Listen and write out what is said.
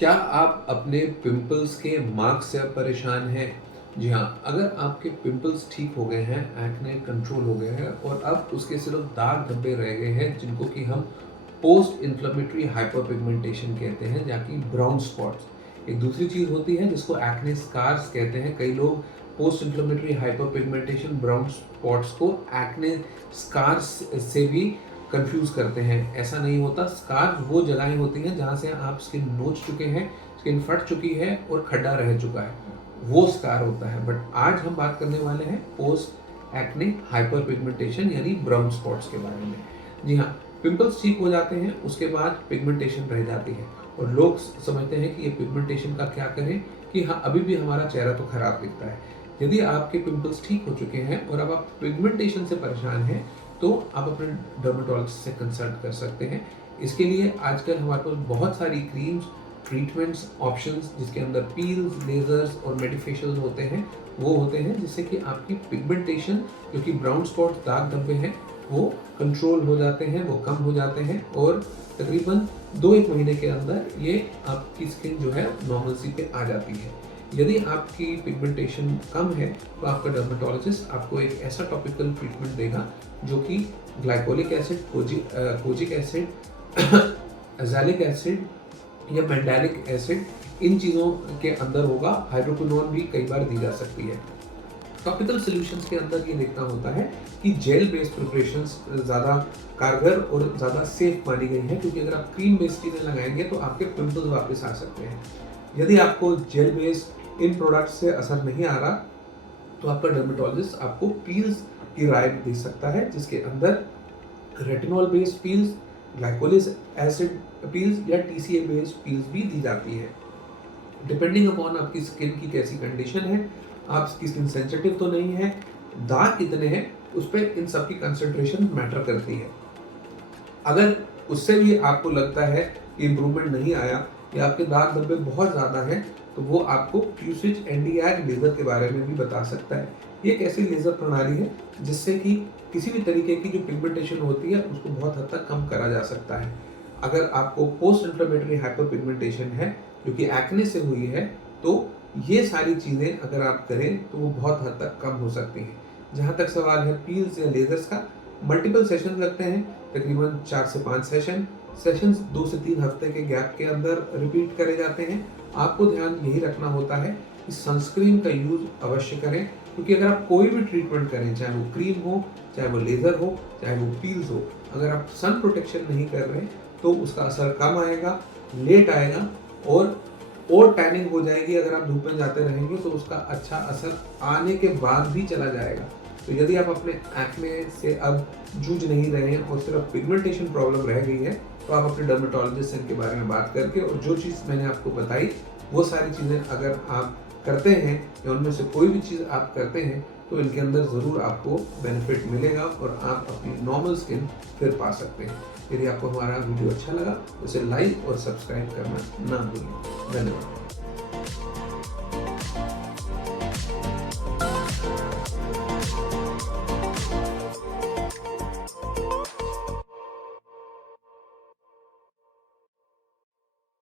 क्या आप अपने पिंपल्स के मार्क से परेशान हैं? जी हाँ, अगर आपके पिंपल्स ठीक हो गए हैं, एक्ने कंट्रोल हो गया है और अब उसके सिर्फ दाग धब्बे रह गए हैं जिनको कि हम पोस्ट इन्फ्लेमेटरी हाइपरपिगमेंटेशन कहते हैं, जाकि ब्राउन स्पॉट्स। एक दूसरी चीज़ होती है जिसको एक्ने स्कार्स कहते हैं। कई लोग post inflammatory hyperpigmentation brown spots को एक्ने स्कार्स से भी कंफ्यूज करते हैं। ऐसा नहीं होता। स्कार वो जगहें होती हैं जहाँ से आप स्किन नोच चुके हैं, स्किन फट चुकी है और खड्डा रह चुका है, वो स्कार होता है। बट आज हम बात करने वाले हैं पोस्ट एक्ने हाइपर पिगमेंटेशन यानी ब्राउन स्पॉट्स के बारे में। जी हाँ, पिंपल्स ठीक हो जाते हैं, उसके बाद पिगमेंटेशन रह जाती है और लोग समझते हैं कि ये पिगमेंटेशन का क्या करें, कि हाँ अभी भी हमारा चेहरा तो खराब दिखता है। यदि आपके पिंपल्स ठीक हो चुके हैं और अब आप पिगमेंटेशन से परेशान हैं, तो आप अपने डर्मेटोलॉजिस्ट से कंसल्ट कर सकते हैं। इसके लिए आजकल हमारे पास बहुत सारी क्रीम्स, ट्रीटमेंट्स, ऑप्शंस जिसके अंदर पील्स, लेजर्स और मेडिफेशियल्स होते हैं, वो होते हैं जिससे कि आपकी पिगमेंटेशन, जो कि ब्राउन स्पॉट दाग धब्बे हैं, वो कंट्रोल हो जाते हैं, वो कम हो जाते हैं और तकरीबन 2-1 महीने के अंदर ये आपकी स्किन जो है नॉर्मलसी पे आ जाती है। यदि आपकी पिगमेंटेशन कम है तो आपका डर्मेटोलॉजिस्ट आपको एक ऐसा टॉपिकल ट्रीटमेंट देगा जो कि glycolic acid, kojic acid, azelaic acid या मैंडालिक एसिड, इन चीज़ों के अंदर होगा। हाइड्रोक्विनोन भी कई बार दी जा सकती है। टॉपिकल सॉल्यूशंस के अंदर ये देखना होता है कि जेल बेस्ड प्रिपरेशंस ज़्यादा कारगर और ज़्यादा सेफ मानी गई हैं, क्योंकि अगर आप क्रीम बेस्ड चीज़ें लगाएंगे तो आपके पिंपल्स वापस आ सकते हैं। यदि आपको जेल बेस्ड इन प्रोडक्ट्स से असर नहीं आ रहा तो आपका डर्मेटोलॉजिस्ट आपको पील्स की राय दे सकता है, जिसके अंदर retinol based peels, glycolic acid peels या TCA बेस्ड पील्स भी दी जाती है। डिपेंडिंग अपॉन आपकी स्किन की कैसी कंडीशन है, आपकी स्किन सेंसिटिव तो नहीं है, दाग कितने हैं, उस पर इन सब की कंसंट्रेशन मैटर करती है। अगर उससे भी आपको लगता है कि इम्प्रूवमेंट नहीं आया या आपके दाग धब्बे बहुत ज़्यादा हैं, तो वो आपको क्यूस्विच Nd:YAG लेज़र के बारे में भी बता सकता है। ये एक ऐसी लेज़र प्रणाली है जिससे कि किसी भी तरीके की जो पिगमेंटेशन होती है उसको बहुत हद तक कम करा जा सकता है। अगर आपको पोस्ट इन्फ्लेमेटरी हाइपर पिगमेंटेशन है जो कि एक्ने से हुई है, तो ये सारी चीज़ें अगर आप करें तो वो बहुत हद तक कम हो सकती हैं। जहाँ तक सवाल है पील्स या लेज़र्स का, मल्टीपल सेशन लगते हैं, तकरीबन 4 से 5 सेशंस 2 से 3 हफ्ते के गैप के अंदर रिपीट करे जाते हैं। आपको ध्यान यही रखना होता है कि सनस्क्रीन का यूज़ अवश्य करें, क्योंकि अगर आप कोई भी ट्रीटमेंट करें, चाहे वो क्रीम हो, चाहे वो लेज़र हो, चाहे वो पील्स हो, अगर आप सन प्रोटेक्शन नहीं कर रहे तो उसका असर कम आएगा, लेट आएगा और टैनिंग हो जाएगी। अगर आप धूप में जाते रहेंगे तो उसका अच्छा असर आने के बाद भी चला जाएगा। तो यदि आप अपने एक्ने से अब जूझ नहीं रहे हैं और सिर्फ पिगमेंटेशन प्रॉब्लम रह गई है, तो आप अपने डर्मेटोलॉजिस्ट से इनके बारे में बात करके, और जो चीज़ मैंने आपको बताई वो सारी चीज़ें अगर आप करते हैं या उनमें से कोई भी चीज़ आप करते हैं, तो इनके अंदर ज़रूर आपको बेनिफिट मिलेगा और आप अपनी नॉर्मल स्किन फिर पा सकते हैं। यदि आपको हमारा वीडियो अच्छा लगा तो इसे लाइक और सब्सक्राइब करना ना भूलें। धन्यवाद।